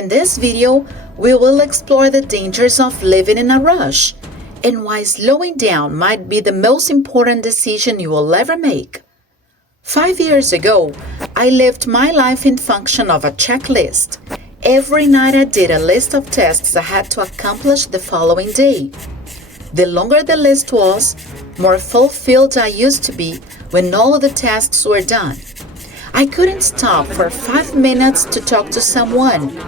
In this video, we will explore the dangers of living in a rush and why slowing down might be the most important decision you will ever make. 5 years ago, I lived my life in function of a checklist. Every night I did a list of tasks I had to accomplish the following day. The longer the list was, more fulfilled I used to be when all of the tasks were done. I couldn't stop for 5 minutes to talk to someone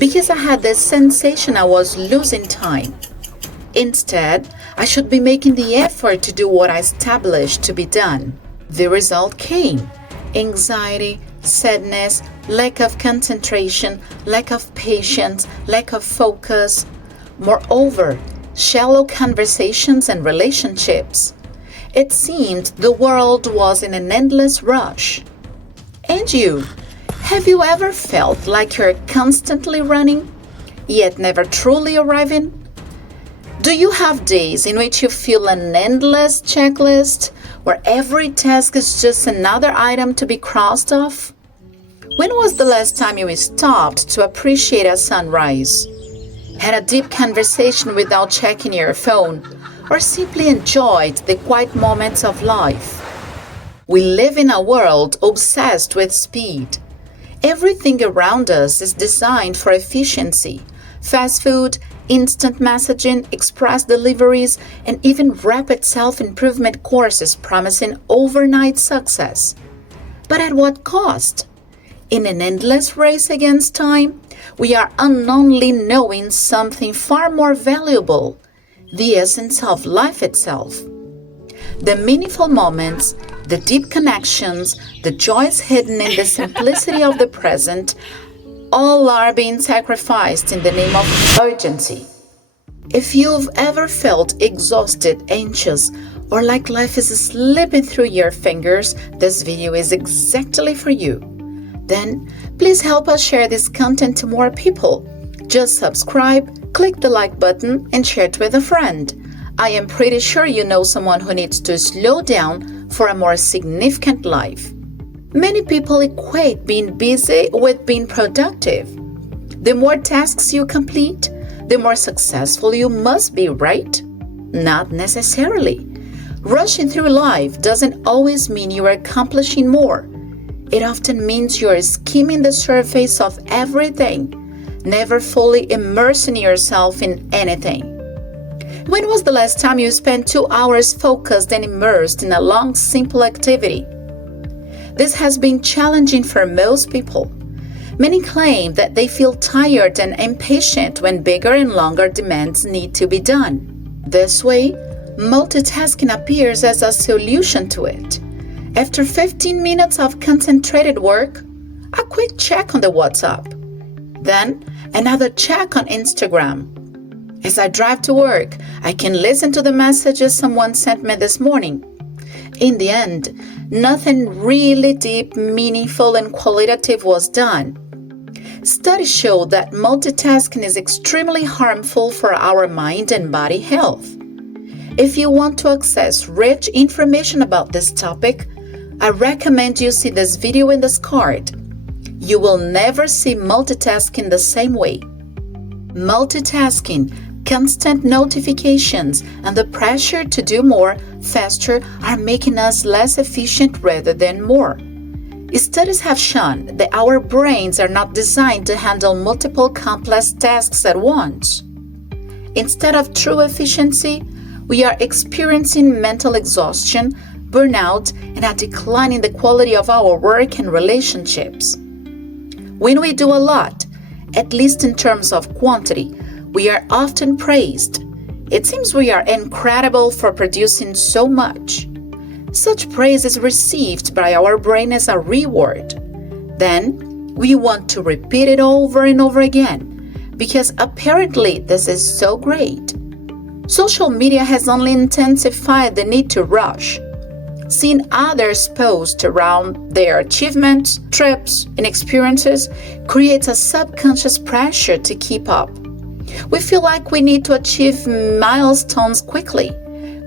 because I had this sensation I was losing time. Instead, I should be making the effort to do what I established to be done. The result came: anxiety, sadness, lack of concentration, lack of patience, lack of focus. Moreover, shallow conversations and relationships. It seemed the world was in an endless rush. And you? Have you ever felt like you're constantly running, yet never truly arriving? Do you have days in which you feel an endless checklist, where every task is just another item to be crossed off? When was the last time you stopped to appreciate a sunrise, had a deep conversation without checking your phone, or simply enjoyed the quiet moments of life? We live in a world obsessed with speed. Everything around us is designed for efficiency. Fast food, instant messaging, express deliveries, and even rapid self-improvement courses promising overnight success. But at what cost? In an endless race against time, we are unknowingly knowing something far more valuable: the essence of life itself. The meaningful moments, the deep connections, the joys hidden in the simplicity of the present, all are being sacrificed in the name of urgency. If you've ever felt exhausted, anxious, or like life is slipping through your fingers, this video is exactly for you. Then, please help us share this content to more people. Just subscribe, click the like button, and share it with a friend. I am pretty sure you know someone who needs to slow down for a more significant life. Many people equate being busy with being productive. The more tasks you complete, the more successful you must be, right? Not necessarily. Rushing through life doesn't always mean you are accomplishing more. It often means you're skimming the surface of everything, never fully immersing yourself in anything. When was the last time you spent 2 hours focused and immersed in a long, simple activity? This has been challenging for most people. Many claim that they feel tired and impatient when bigger and longer demands need to be done. This way, multitasking appears as a solution to it. After 15 minutes of concentrated work, a quick check on the WhatsApp. Then, another check on Instagram. As I drive to work, I can listen to the messages someone sent me this morning. In the end, nothing really deep, meaningful, and qualitative was done. Studies show that multitasking is extremely harmful for our mind and body health. If you want to access rich information about this topic, I recommend you see this video in this card. You will never see multitasking the same way. Multitasking, constant notifications, and the pressure to do more faster are making us less efficient rather than more. Studies have shown that our brains are not designed to handle multiple complex tasks at once. Instead of true efficiency, we are experiencing mental exhaustion, burnout, and a decline in the quality of our work and relationships. When we do a lot, at least in terms of quantity, we are often praised. It seems we are incredible for producing so much. Such praise is received by our brain as a reward. Then, we want to repeat it over and over again, because apparently this is so great. Social media has only intensified the need to rush. Seeing others post around their achievements, trips, and experiences creates a subconscious pressure to keep up. We feel like we need to achieve milestones quickly,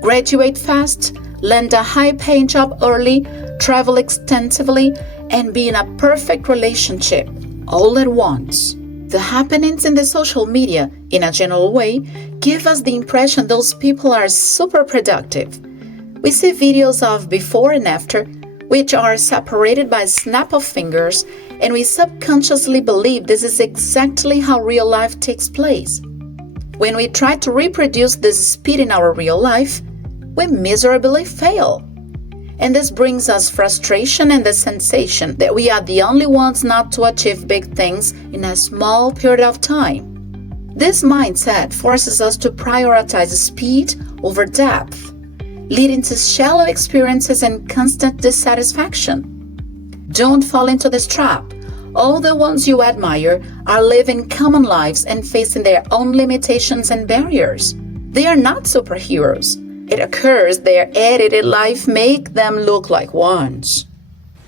graduate fast, land a high-paying job early, travel extensively, and be in a perfect relationship all at once. The happenings in the social media, in a general way, give us the impression those people are super productive. We see videos of before and after, which are separated by a snap of fingers, and we subconsciously believe this is exactly how real life takes place. When we try to reproduce this speed in our real life, we miserably fail. And this brings us frustration and the sensation that we are the only ones not to achieve big things in a small period of time. This mindset forces us to prioritize speed over depth, leading to shallow experiences and constant dissatisfaction. Don't fall into this trap. All the ones you admire are living common lives and facing their own limitations and barriers. They are not superheroes. It occurs their edited life make them look like ones.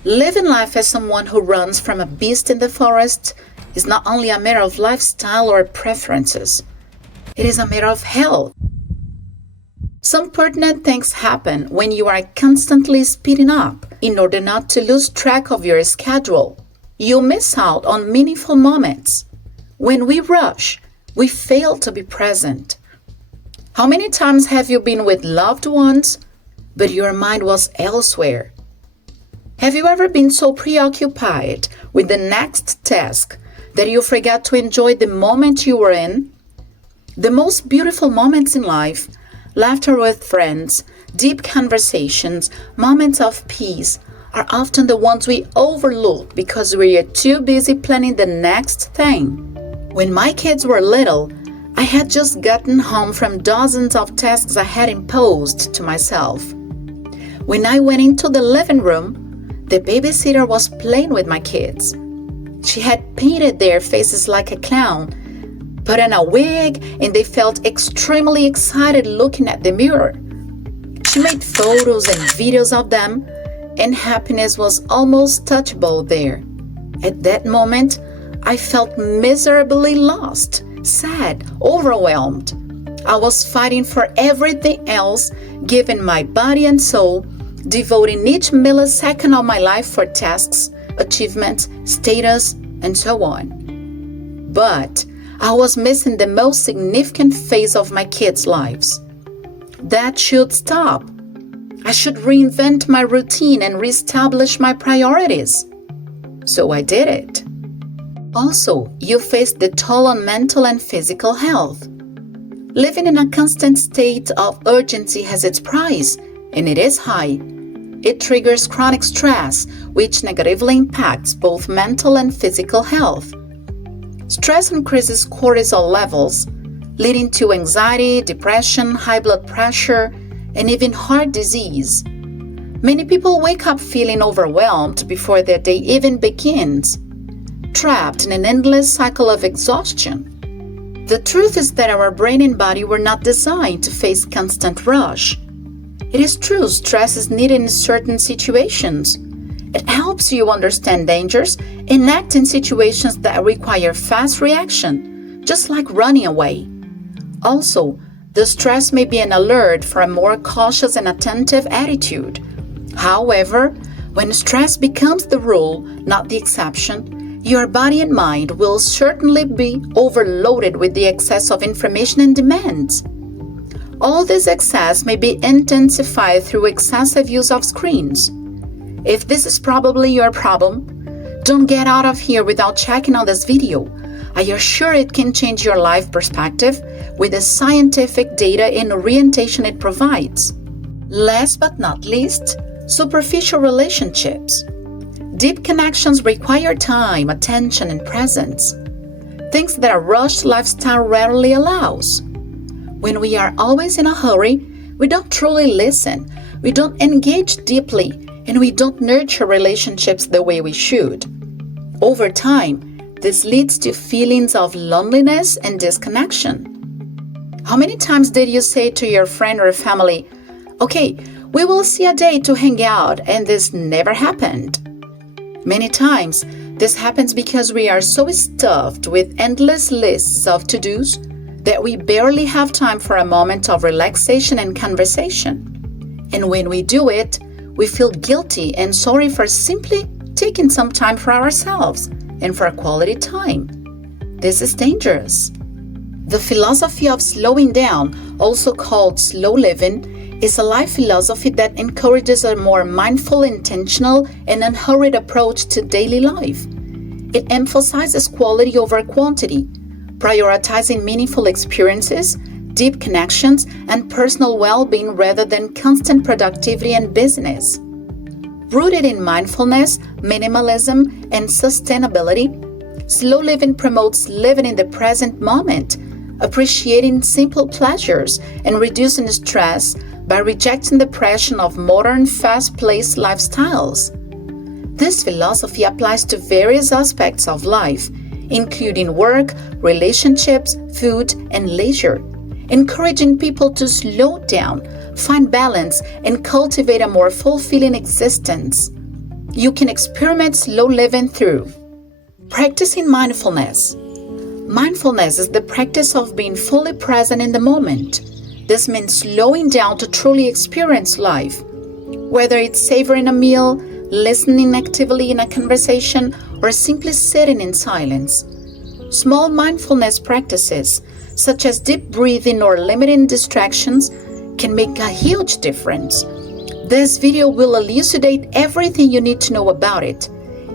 Living life as someone who runs from a beast in the forest is not only a matter of lifestyle or preferences. It is a matter of health. Some pertinent things happen when you are constantly speeding up in order not to lose track of your schedule. You miss out on meaningful moments. When we rush, we fail to be present. How many times have you been with loved ones, but your mind was elsewhere? Have you ever been so preoccupied with the next task that you forgot to enjoy the moment you were in? The most beautiful moments in life, laughter with friends, deep conversations, moments of peace, are often the ones we overlook because we are too busy planning the next thing. When my kids were little, I had just gotten home from dozens of tasks I had imposed to myself. When I went into the living room, the babysitter was playing with my kids. She had painted their faces like a clown, put on a wig, and they felt extremely excited looking at the mirror. She made photos and videos of them, and happiness was almost touchable there. At that moment, I felt miserably lost, sad, overwhelmed. I was fighting for everything else, giving my body and soul, devoting each millisecond of my life for tasks, achievements, status, and so on. But I was missing the most significant phase of my kids' lives. That should stop. I should reinvent my routine and reestablish my priorities. So I did it. Also, you face the toll on mental and physical health. Living in a constant state of urgency has its price, and it is high. It triggers chronic stress, which negatively impacts both mental and physical health. Stress increases cortisol levels, leading to anxiety, depression, high blood pressure, and even heart disease. Many people wake up feeling overwhelmed before their day even begins, trapped in an endless cycle of exhaustion. The truth is that our brain and body were not designed to face constant rush. It is true stress is needed in certain situations. It helps you understand dangers and act in situations that require fast reaction, just like running away. Also, the stress may be an alert for a more cautious and attentive attitude. However, when stress becomes the rule, not the exception, your body and mind will certainly be overloaded with the excess of information and demands. All this excess may be intensified through excessive use of screens. If this is probably your problem, don't get out of here without checking out this video. I assure it can change your life perspective with the scientific data and orientation it provides. Last but not least, superficial relationships. Deep connections require time, attention, and presence, things that a rushed lifestyle rarely allows. When we are always in a hurry, we don't truly listen, we don't engage deeply, and we don't nurture relationships the way we should. Over time, this leads to feelings of loneliness and disconnection. How many times did you say to your friend or family, "Okay, we will see a day to hang out," and this never happened? Many times, this happens because we are so stuffed with endless lists of to-dos that we barely have time for a moment of relaxation and conversation. And when we do it, we feel guilty and sorry for simply taking some time for ourselves and for quality time. This is dangerous. The philosophy of slowing down, also called slow living, is a life philosophy that encourages a more mindful, intentional, and unhurried approach to daily life. It emphasizes quality over quantity, prioritizing meaningful experiences, deep connections, and personal well-being rather than constant productivity and business. Rooted in mindfulness, minimalism, and sustainability, slow living promotes living in the present moment, appreciating simple pleasures and reducing stress by rejecting the pressure of modern, fast-paced lifestyles. This philosophy applies to various aspects of life, including work, relationships, food, and leisure, encouraging people to slow down, find balance, and cultivate a more fulfilling existence. You can experiment slow living through practicing mindfulness. Mindfulness is the practice of being fully present in the moment. This means slowing down to truly experience life. Whether it's savoring a meal, listening actively in a conversation, or simply sitting in silence. Small mindfulness practices, such as deep breathing or limiting distractions, can make a huge difference. This video will elucidate everything you need to know about it.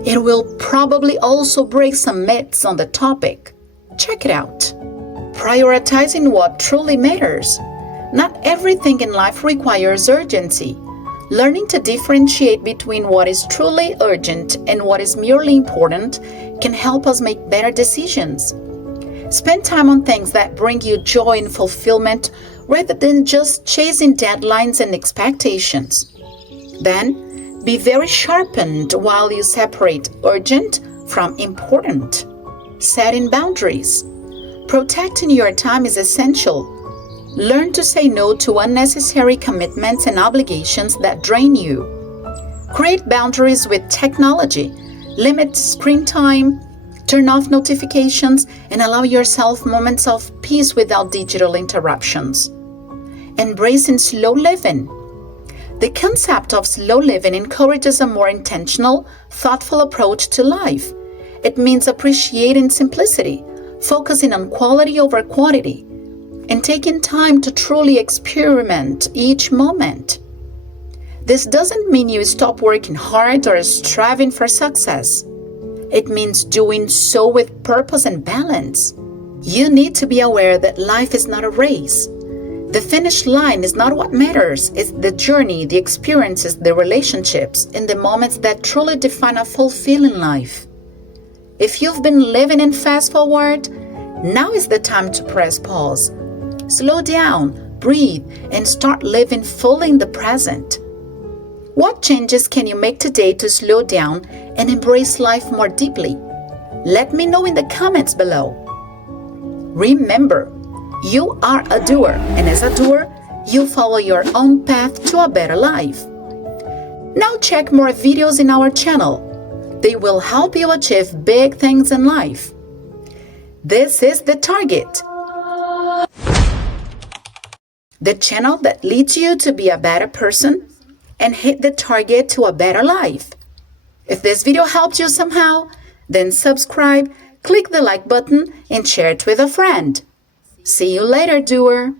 It will probably also break some myths on the topic. Check it out. Prioritizing what truly matters. Not everything in life requires urgency. Learning to differentiate between what is truly urgent and what is merely important can help us make better decisions. Spend time on things that bring you joy and fulfillment rather than just chasing deadlines and expectations. Then, be very sharpened while you separate urgent from important. Setting boundaries. Protecting your time is essential. Learn to say no to unnecessary commitments and obligations that drain you. Create boundaries with technology. Limit screen time, turn off notifications, and allow yourself moments of peace without digital interruptions. Embracing slow living. The concept of slow living encourages a more intentional, thoughtful approach to life. It means appreciating simplicity, focusing on quality over quantity, and taking time to truly experiment each moment. This doesn't mean you stop working hard or striving for success. It means doing so with purpose and balance. You need to be aware that life is not a race. The finish line is not what matters. It's the journey, the experiences, the relationships, and the moments that truly define a fulfilling life. If you've been living in fast forward, now is the time to press pause. Slow down, breathe, and start living fully in the present. What changes can you make today to slow down and embrace life more deeply? Let me know in the comments below. Remember, you are a doer, and as a doer, you follow your own path to a better life. Now check more videos in our channel. They will help you achieve big things in life. This is The Target, the channel that leads you to be a better person and hit the target to a better life. If this video helped you somehow, then subscribe, click the like button, and share it with a friend. See you later, doer!